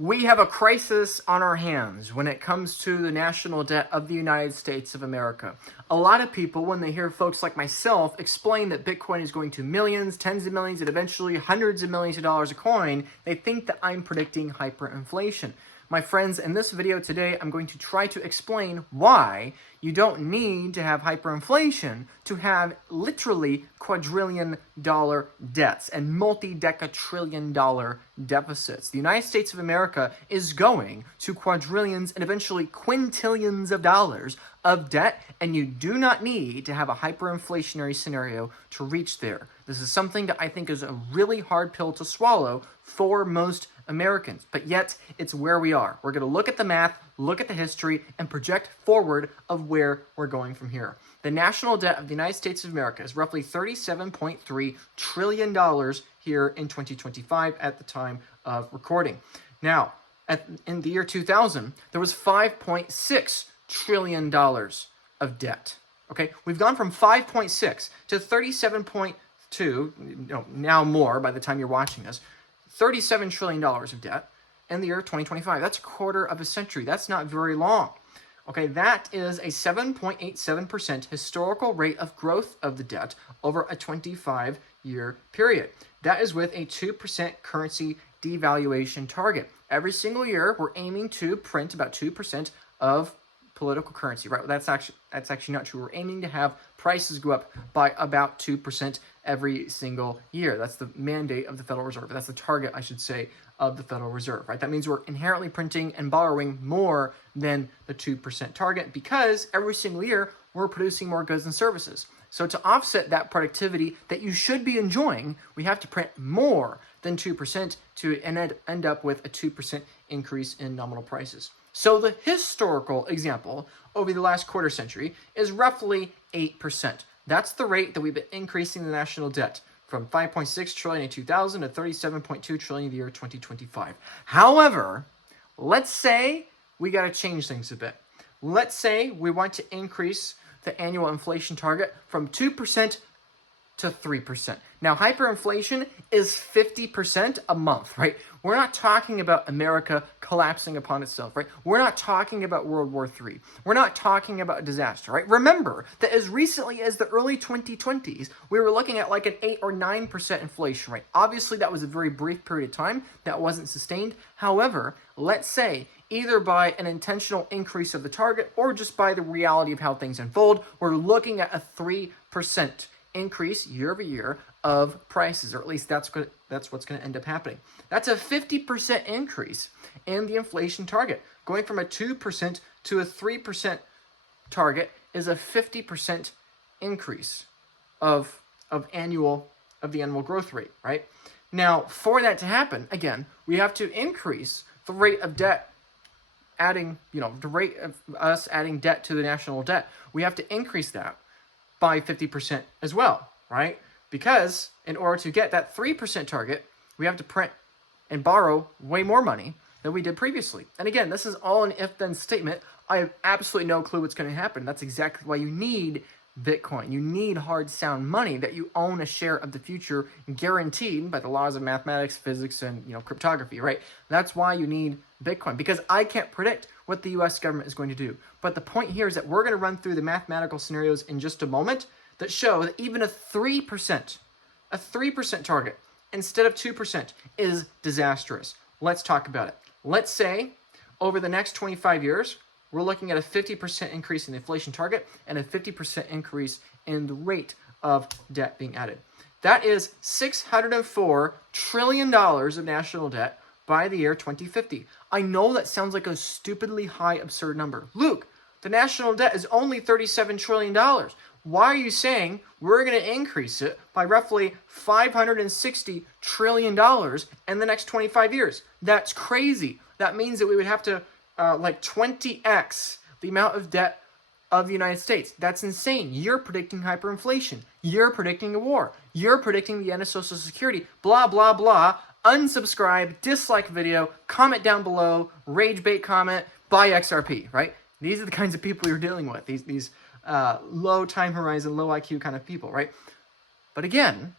We have a crisis on our hands when it comes to the national debt of the United States of America. A lot of people, when they hear folks like myself explain that Bitcoin is going to millions, tens of millions, and eventually hundreds of millions of dollars a coin, they think that I'm predicting hyperinflation. My friends, in this video today, I'm going to try to explain why you don't need to have hyperinflation to have literally quadrillion dollar debts and multi-decatrillion dollar deficits. The United States of America is going to quadrillions and eventually quintillions of dollars of debt, and you do not need to have a hyperinflationary scenario to reach there. This is something that I think is a really hard pill to swallow for most Americans, but yet it's where we are. We're going to look at the math, look at the history, and project forward of where we're going from here. The national debt of the United States of America is roughly $37.3 trillion here in 2025 at the time of recording. Now, in the year 2000, there was $5.6 trillion of debt. Okay, we've gone from 5.6 to 37.2, now more by the time you're watching this, $37 trillion of debt in the year 2025. That's a quarter of a century. That's not very long. Okay, that is a 7.87% historical rate of growth of the debt over a 25-year period. That is with a 2% currency devaluation target. Every single year, we're aiming to print about 2% of political currency, right? That's actually not true. We're aiming to have prices go up by about 2% every single year. That's the mandate of the Federal Reserve. That's the target, I should say, of the Federal Reserve, right? That means we're inherently printing and borrowing more than the 2% target because every single year we're producing more goods and services. So to offset that productivity that you should be enjoying, we have to print more than 2% to end up with a 2% increase in nominal prices. So the historical example over the last quarter century is roughly 8%. That's the rate that we've been increasing the national debt from 5.6 trillion in 2000 to 37.2 trillion in the year 2025. However, let's say we got to change things a bit. Let's say we want to increase the annual inflation target from 2% to 3%. Now, hyperinflation is 50% a month, right? We're not talking about America collapsing upon itself, right? We're not talking about World War III. We're not talking about a disaster, right? Remember that as recently as the early 2020s, we were looking at like an 8 or 9% inflation rate. Obviously, that was a very brief period of time that wasn't sustained. However, let's say either by an intentional increase of the target or just by the reality of how things unfold, we're looking at a 3% increase year over year of prices, or at least that's what's going to end up happening. That's a 50% increase in the inflation target. Going from a 2% to a 3% target is a 50% increase of the annual growth rate, right? Now, for that to happen, again, we have to increase the rate of debt the rate of us adding debt to the national debt. We have to increase that by 50% as well, right? Because in order to get that 3% target, we have to print and borrow way more money than we did previously. And again, this is all an if-then statement. I have absolutely no clue what's going to happen. That's exactly why you need Bitcoin. You need hard, sound money that you own a share of the future guaranteed by the laws of mathematics, physics, and cryptography, right? That's why you need Bitcoin, because I can't predict what the U.S. government is going to do. But the point here is that we're going to run through the mathematical scenarios in just a moment that show that even a 3% target instead of 2% is disastrous. Let's talk about it. Let's say over the next 25 years, we're looking at a 50% increase in the inflation target and a 50% increase in the rate of debt being added. That is $604 trillion of national debt by the year 2050. I know that sounds like a stupidly high, absurd number. Luke, the national debt is only $37 trillion. Why are you saying we're going to increase it by roughly $560 trillion in the next 25 years? That's crazy. That means that we would have to 20x the amount of debt of the United States. That's insane. You're predicting hyperinflation. You're predicting a war. You're predicting the end of Social Security. Blah, blah, blah. Unsubscribe, dislike video, comment down below, rage bait comment, buy XRP, right? These are the kinds of people you're dealing with. These low time horizon, low IQ kind of people, right? But again,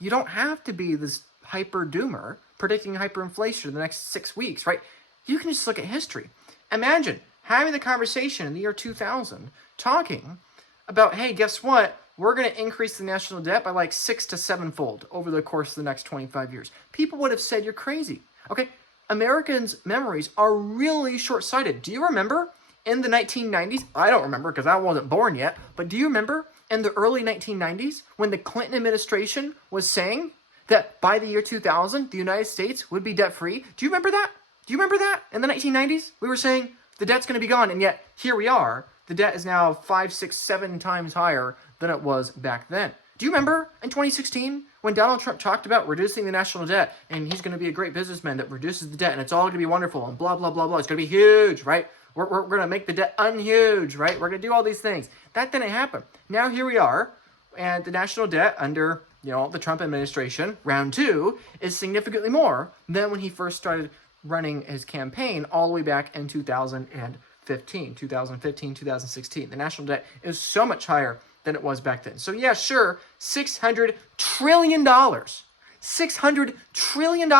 you don't have to be this hyper doomer predicting hyperinflation in the next 6 weeks, right? You can just look at history. Imagine having the conversation in the year 2000, talking about, hey, guess what? We're going to increase the national debt by like 6 to 7-fold over the course of the next 25 years. People would have said you're crazy. Okay, Americans' memories are really short-sighted. Do you remember in the 1990s? I don't remember because I wasn't born yet, but do you remember in the early 1990s when the Clinton administration was saying that by the year 2000, the United States would be debt-free? Do you remember that? Do you remember that? In the 1990s, we were saying the debt's going to be gone, and yet here we are. The debt is now 5, 6, 7 times higher than it was back then. Do you remember in 2016 when Donald Trump talked about reducing the national debt, and he's going to be a great businessman that reduces the debt, and it's all going to be wonderful, and blah, blah, blah, blah. It's going to be huge, right? We're going to make the debt unhuge, right? We're going to do all these things. That didn't happen. Now here we are, and the national debt under the Trump administration, round 2, is significantly more than when he first started running his campaign all the way back in 2015, 2016. The national debt is so much higher than it was back then. So yeah, sure, $600 trillion. $600 trillion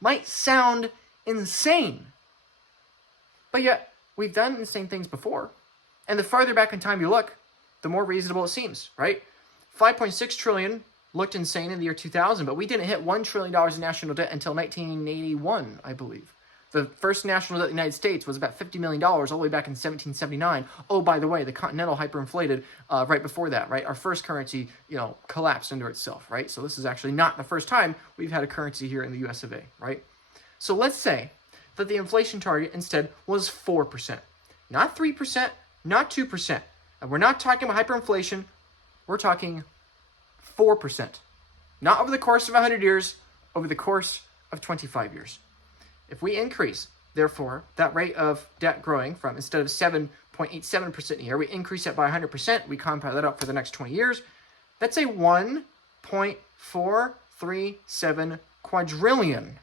might sound insane. But yet, we've done insane things before. And the farther back in time you look, the more reasonable it seems, right? 5.6 trillion looked insane in the year 2000, but we didn't hit $1 trillion in national debt until 1981, I believe. The first national debt in the United States was about $50 million all the way back in 1779. Oh, by the way, the Continental hyperinflated right before that, right? Our first currency, collapsed under itself, right? So this is actually not the first time we've had a currency here in the US of A, right? So let's say that the inflation target instead was 4%. Not 3%, not 2%. And we're not talking about hyperinflation. We're talking 4%. Not over the course of 100 years, over the course of 25 years. If we increase, therefore, that rate of debt growing from, instead of 7.87% a year, we increase it by 100%, we compound that up for the next 20 years, that's a 1.437 quadrillion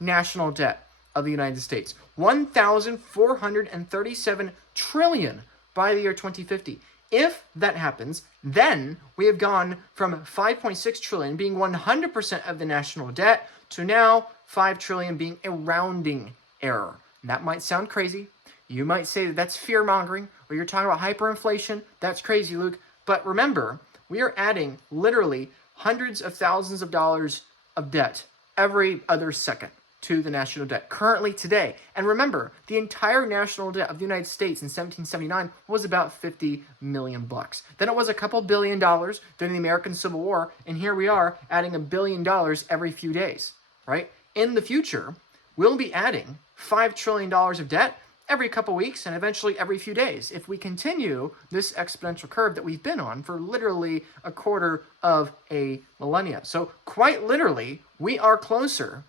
national debt of the United States. 1,437 trillion by the year 2050. If that happens, then we have gone from 5.6 trillion being 100% of the national debt to now 5 trillion being a rounding error. And that might sound crazy. You might say that that's fear-mongering, or you're talking about hyperinflation. That's crazy, Luke. But remember, we are adding literally hundreds of thousands of dollars of debt every other second to the national debt currently today. And remember, the entire national debt of the United States in 1779 was about $50 million. Then it was a couple $1 billion during the American Civil War, and here we are adding $1 billion every few days, right? In the future, we'll be adding $5 trillion of debt every couple weeks and eventually every few days if we continue this exponential curve that we've been on for literally a quarter of a millennia. So quite literally, we are closer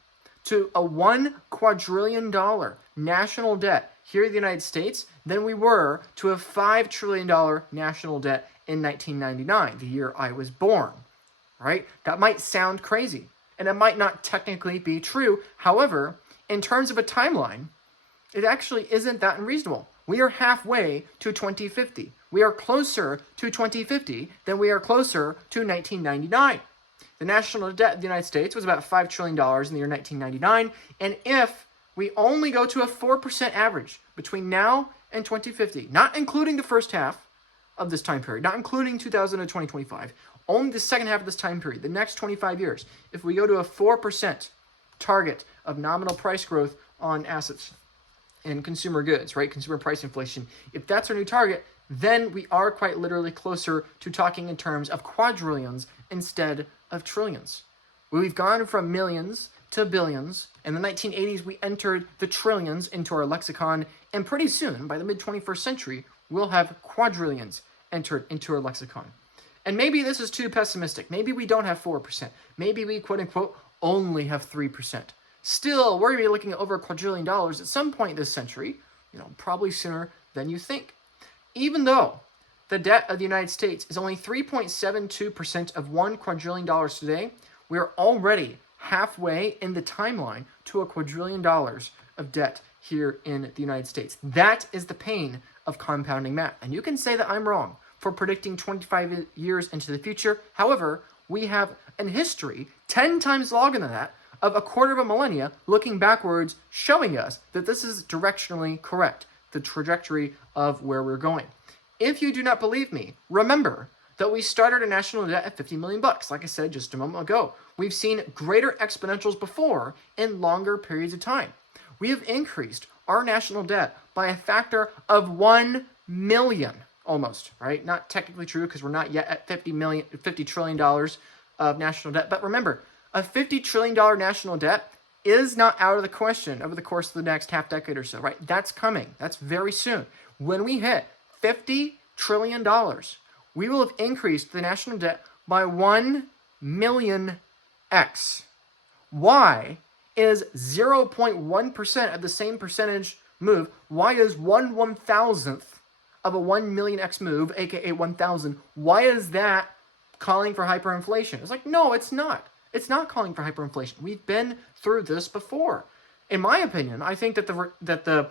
to a $1 quadrillion national debt here in the United States than we were to a $5 trillion national debt in 1999, the year I was born, right? That might sound crazy, and it might not technically be true. However, in terms of a timeline, it actually isn't that unreasonable. We are halfway to 2050. We are closer to 2050 than we are closer to 1999. The national debt of the United States was about $5 trillion in the year 1999, and if we only go to a 4% average between now and 2050, not including the first half of this time period, not including 2000 to 2025, only the second half of this time period, the next 25 years, if we go to a 4% target of nominal price growth on assets and consumer goods, right, consumer price inflation, if that's our new target, then we are quite literally closer to talking in terms of quadrillions instead of trillions. We've gone from millions to billions. In the 1980s, we entered the trillions into our lexicon, and pretty soon, by the mid-21st century, we'll have quadrillions entered into our lexicon. And maybe this is too pessimistic. Maybe we don't have 4%. Maybe we, quote-unquote, only have 3%. Still, we're going to be looking at over $1 quadrillion at some point this century, probably sooner than you think. Even though the debt of the United States is only 3.72% of $1 quadrillion today, we are already halfway in the timeline to $1 quadrillion of debt here in the United States. That is the pain of compounding math. And you can say that I'm wrong for predicting 25 years into the future. However, we have an history 10 times longer than that of a quarter of a millennia looking backwards, showing us that this is directionally correct, the trajectory of where we're going. If you do not believe me, remember that we started a national debt at 50 million bucks, like I said just a moment ago. We've seen greater exponentials before in longer periods of time. We have increased our national debt by a factor of 1 million, almost, right? Not technically true because we're not yet at $50 trillion of national debt. But remember, a $50 trillion national debt is not out of the question over the course of the next half decade or so, right? That's coming. That's very soon. When we hit $50 trillion, we will have increased the national debt by 1 million X. Y is 0.1% of the same percentage move. Y is 1/1000th of a 1 million X move, aka 1,000. Why is that calling for hyperinflation? It's like, no, it's not. It's not calling for hyperinflation. We've been through this before. In my opinion, I think that the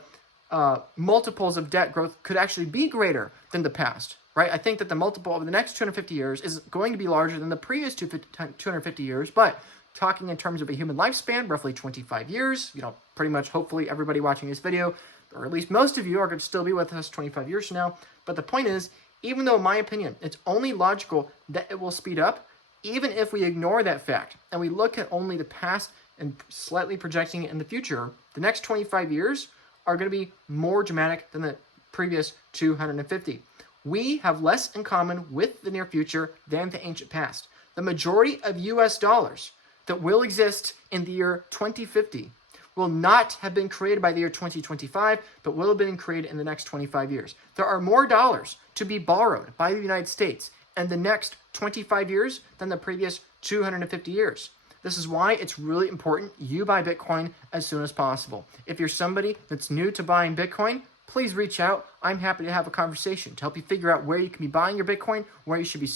multiples of debt growth could actually be greater than the past, right? I think that the multiple over the next 250 years is going to be larger than the previous 250 years, but talking in terms of a human lifespan, roughly 25 years, pretty much hopefully everybody watching this video, or at least most of you are going to still be with us 25 years from now. But the point is, even though in my opinion, it's only logical that it will speed up, even if we ignore that fact and we look at only the past and slightly projecting it in the future, the next 25 years are going to be more dramatic than the previous 250. We have less in common with the near future than the ancient past. The majority of US dollars that will exist in the year 2050 will not have been created by the year 2025, but will have been created in the next 25 years. There are more dollars to be borrowed by the United States in the next 25 years than the previous 250 years. This is why it's really important you buy Bitcoin as soon as possible. If you're somebody that's new to buying Bitcoin, please reach out. I'm happy to have a conversation to help you figure out where you can be buying your Bitcoin, where you should be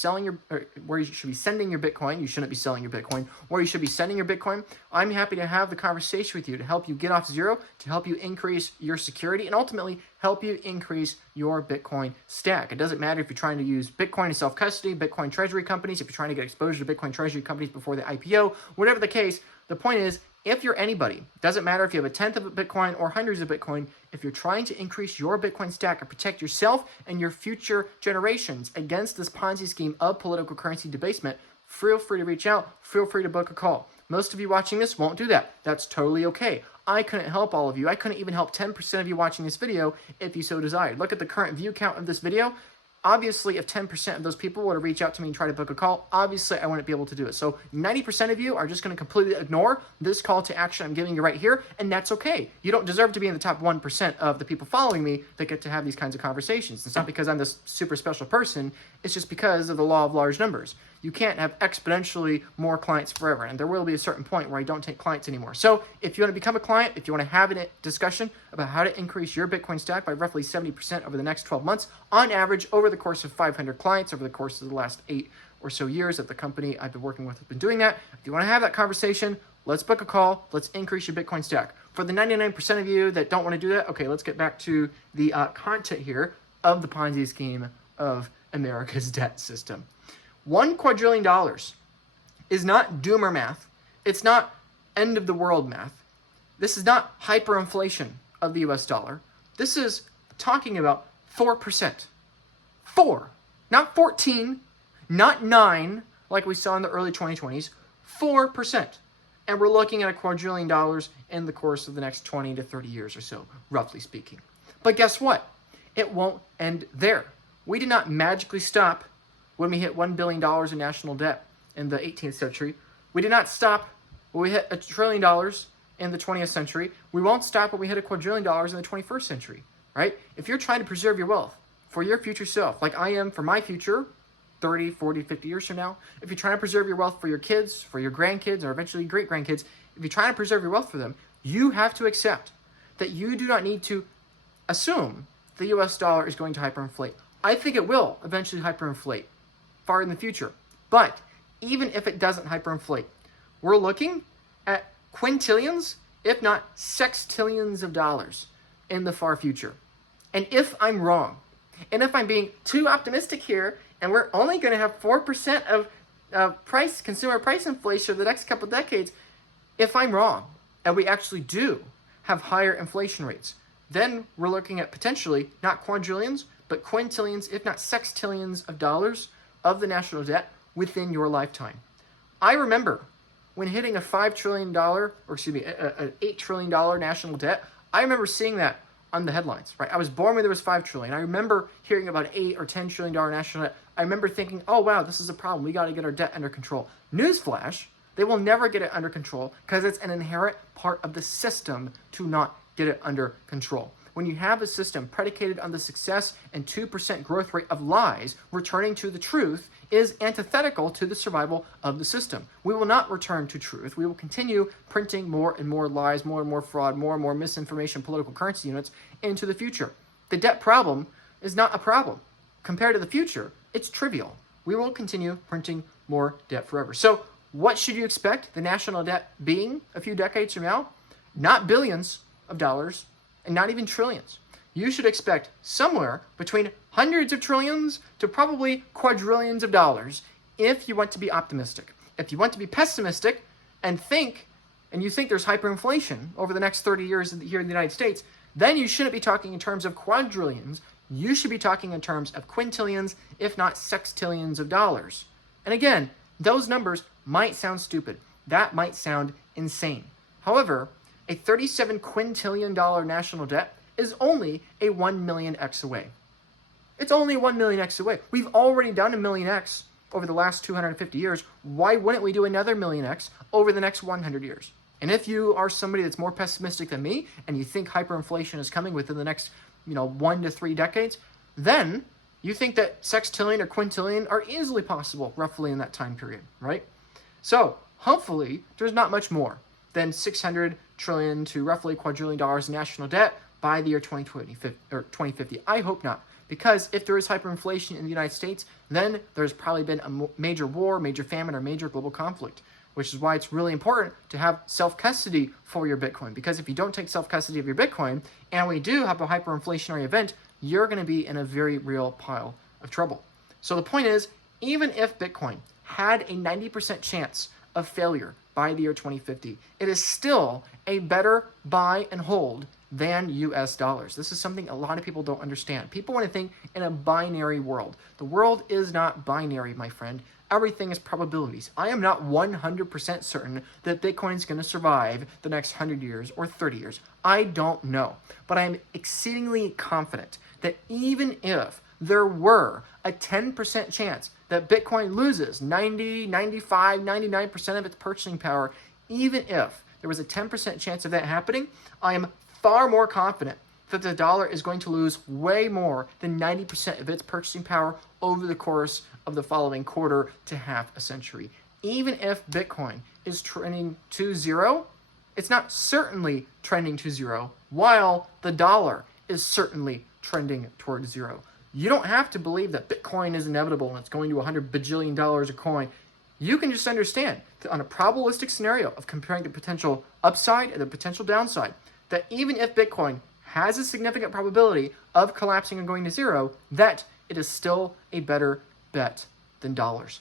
where you should be sending your Bitcoin. You shouldn't be selling your Bitcoin. Where you should be sending your Bitcoin. I'm happy to have the conversation with you to help you get off zero, to help you increase your security, and ultimately help you increase your Bitcoin stack. It doesn't matter if you're trying to use Bitcoin in self-custody, Bitcoin treasury companies, if you're trying to get exposure to Bitcoin treasury companies before the IPO, whatever the case, the point is, if you're anybody, doesn't matter if you have a tenth of a Bitcoin or hundreds of Bitcoin, if you're trying to increase your Bitcoin stack and protect yourself and your future generations against this Ponzi scheme of political currency debasement, feel free to reach out, feel free to book a call. Most of you watching this won't do that. That's totally okay. I couldn't help all of you. I couldn't even help 10% of you watching this video if you so desired. Look at the current view count of this video. Obviously, if 10% of those people were to reach out to me and try to book a call, obviously I wouldn't be able to do it. So 90% of you are just going to completely ignore this call to action I'm giving you right here, and that's okay. You don't deserve to be in the top 1% of the people following me that get to have these kinds of conversations. It's not because I'm this super special person. It's just because of the law of large numbers. You can't have exponentially more clients forever, and there will be a certain point where I don't take clients anymore. So if you want to become a client, if you want to have a discussion about how to increase your Bitcoin stack by roughly 70% over the next 12 months, on average, over the course of 500 clients, over the course of the last 8 or so years that the company I've been working with has been doing that. If you want to have that conversation, let's book a call. Let's increase your Bitcoin stack. For the 99% of you that don't want to do that, okay, let's get back to the content here of the Ponzi scheme of America's debt system. $1 quadrillion is not doomer math. It's not end of the world math. This is not hyperinflation of the US dollar. This is talking about 4%. 4, not 14, not 9, like we saw in the early 2020s, 4%. And we're looking at $1 quadrillion in the course of the next 20 to 30 years or so, roughly speaking. But guess what? It won't end there. We did not magically stop when we hit $1 billion in national debt in the 18th century. We did not stop when we hit $1 trillion in the 20th century. We won't stop when we hit $1 quadrillion in the 21st century, right? If you're trying to preserve your wealth for your future self, like I am for my future, 30, 40, 50 years from now, if you're trying to preserve your wealth for your kids, for your grandkids, or eventually great-grandkids, if you're trying to preserve your wealth for them, you have to accept that you do not need to assume the US dollar is going to hyperinflate. I think it will eventually hyperinflate far in the future. But even if it doesn't hyperinflate, we're looking at quintillions, if not sextillions of dollars in the far future. And if I'm wrong, and if I'm being too optimistic here, and we're only going to have 4% of consumer price inflation over the next couple decades, If I'm wrong, and we actually do have higher inflation rates, then we're looking at potentially not quadrillions, but quintillions, if not sextillions of dollars of the national debt within your lifetime. I remember when hitting a $5 trillion, or excuse me, an $8 trillion national debt, I remember seeing that on the headlines, right? I was born when there was 5 trillion. I remember hearing about $8 or $10 trillion national debt. I remember thinking, oh wow, this is a problem. We got to get our debt under control. Newsflash, they will never get it under control because it's an inherent part of the system to not get it under control. When you have a system predicated on the success and 2% growth rate of lies, returning to the truth is antithetical to the survival of the system. We will not return to truth. We will continue printing more and more lies, more and more fraud, more and more misinformation, political currency units into the future. The debt problem is not a problem. Compared to the future, it's trivial. We will continue printing more debt forever. So what should you expect the national debt being a few decades from now? Not billions of dollars, and not even trillions. You should expect somewhere between hundreds of trillions to probably quadrillions of dollars if you want to be optimistic. If you want to be pessimistic and you think there's hyperinflation over the next 30 years here in the United States, then you shouldn't be talking in terms of quadrillions. You should be talking in terms of quintillions, if not sextillions of dollars. And again, those numbers might sound stupid. That might sound insane. However, a $37 quintillion national debt is only a 1 million X away. It's only 1 million X away. We've already done a million X over the last 250 years. Why wouldn't we do another million X over the next 100 years? And if you are somebody that's more pessimistic than me and you think hyperinflation is coming within the next 1 to 3 decades, then you think that sextillion or quintillion are easily possible roughly in that time period, right? So hopefully there's not much more than 600 trillion to roughly quadrillion dollars in national debt by the year 2050. I hope not, because if there is hyperinflation in the United States, then there's probably been a major war, major famine, or major global conflict, which is why it's really important to have self-custody for your Bitcoin, because if you don't take self-custody of your Bitcoin, and we do have a hyperinflationary event, you're going to be in a very real pile of trouble. So the point is, even if Bitcoin had a 90% chance of failure by the year 2050, it is still a better buy and hold than US dollars. This is something a lot of people don't understand. People want to think in a binary world. The world is not binary, my friend. Everything is probabilities. I am not 100% certain that Bitcoin is going to survive the next 100 years or 30 years. I don't know. But I am exceedingly confident that even if there were a 10% chance that Bitcoin loses 90, 95, 99% of its purchasing power, even if there was a 10% chance of that happening, I am far more confident that the dollar is going to lose way more than 90% of its purchasing power over the course of the following quarter to half a century. Even if Bitcoin is trending to zero, it's not certainly trending to zero, while the dollar is certainly trending towards zero. You don't have to believe that Bitcoin is inevitable and it's going to $100 bajillion a coin. You can just understand that on a probabilistic scenario of comparing the potential upside and the potential downside, that even if Bitcoin has a significant probability of collapsing and going to zero, that it is still a better bet than dollars.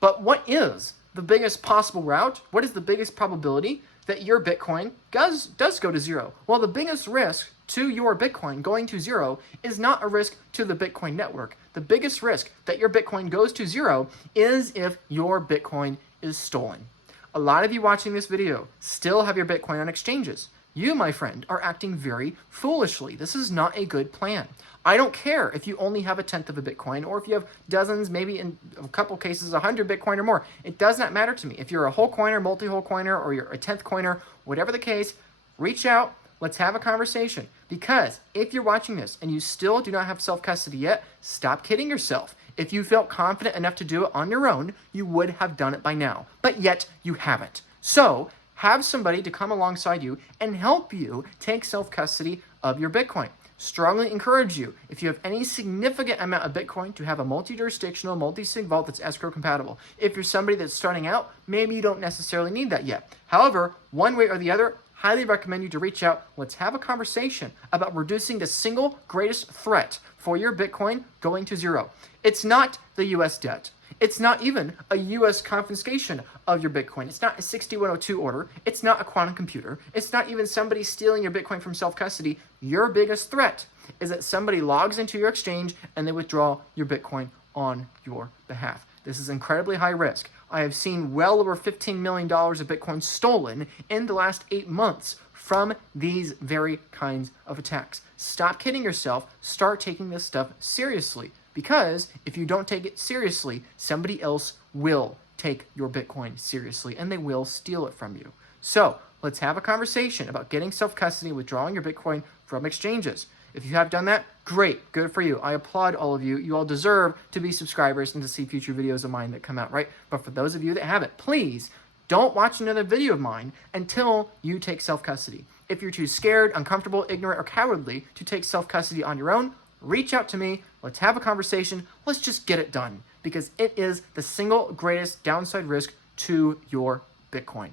But what is the biggest possible route? What is the biggest probability that your Bitcoin does go to zero? Well, the biggest risk to your Bitcoin going to zero is not a risk to the Bitcoin network. The biggest risk that your Bitcoin goes to zero is if your Bitcoin is stolen. A lot of you watching this video still have your Bitcoin on exchanges. You, my friend, are acting very foolishly. This is not a good plan. I don't care if you only have 1/10 of a Bitcoin or if you have dozens, maybe in a couple cases, 100 Bitcoin or more. It does not matter to me. If you're a whole coiner, multi-whole coiner, or you're a 10th coiner, whatever the case, reach out. Let's have a conversation. Because if you're watching this and you still do not have self-custody yet, stop kidding yourself. If you felt confident enough to do it on your own, you would have done it by now. But yet, you haven't. So, have somebody to come alongside you and help you take self-custody of your Bitcoin. Strongly encourage you, if you have any significant amount of Bitcoin, to have a multi-jurisdictional, multi-sig vault that's escrow compatible. If you're somebody that's starting out, maybe you don't necessarily need that yet. However, one way or the other, highly recommend you to reach out. Let's have a conversation about reducing the single greatest threat for your Bitcoin going to zero. It's not the US debt. It's not even a U.S. confiscation of your Bitcoin. It's not a 6102 order. It's not a quantum computer. It's not even somebody stealing your Bitcoin from self-custody. Your biggest threat is that somebody logs into your exchange and they withdraw your Bitcoin on your behalf. This is incredibly high risk. I have seen well over $15 million of Bitcoin stolen in the last 8 months from these very kinds of attacks. Stop kidding yourself. Start taking this stuff seriously. Because if you don't take it seriously, somebody else will take your Bitcoin seriously and they will steal it from you. So let's have a conversation about getting self-custody, withdrawing your Bitcoin from exchanges. If you have done that, great, good for you. I applaud all of you. You all deserve to be subscribers and to see future videos of mine that come out, right? But for those of you that haven't, please don't watch another video of mine until you take self-custody. If you're too scared, uncomfortable, ignorant, or cowardly to take self-custody on your own, reach out to me. Let's have a conversation. Let's just get it done because it is the single greatest downside risk to your Bitcoin.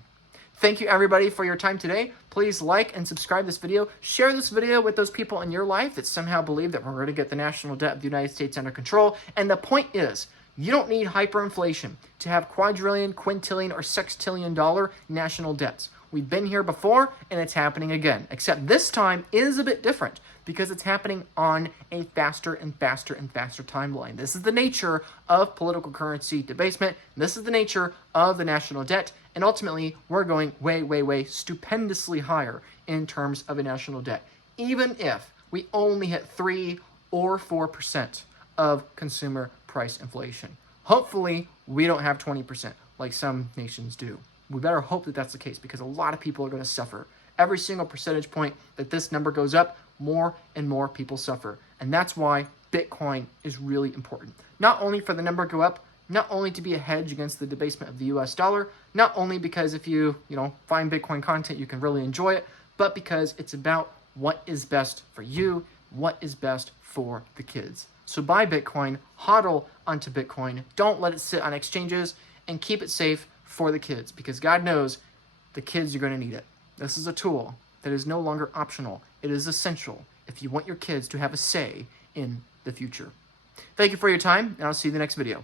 Thank you everybody for your time today. Please like and subscribe this video. Share this video with those people in your life that somehow believe that we're going to get the national debt of the United States under control. And the point is, you don't need hyperinflation to have quadrillion, quintillion, or sextillion dollar national debts. We've been here before and it's happening again, except this time is a bit different because it's happening on a faster and faster and faster timeline. This is the nature of political currency debasement. This is the nature of the national debt. And ultimately, we're going way, way, way stupendously higher in terms of a national debt, even if we only hit 3 or 4% of consumer price inflation. Hopefully, we don't have 20% like some nations do. We better hope that that's the case because a lot of people are going to suffer. Every single percentage point that this number goes up, more and more people suffer. And that's why Bitcoin is really important. Not only for the number to go up, not only to be a hedge against the debasement of the US dollar, not only because if you find Bitcoin content, you can really enjoy it, but because it's about what is best for you, what is best for the kids. So buy Bitcoin, hodl onto Bitcoin, don't let it sit on exchanges, and keep it safe for the kids because God knows the kids are going to need it. This is a tool that is no longer optional. It is essential if you want your kids to have a say in the future. Thank you for your time, and I'll see you in the next video.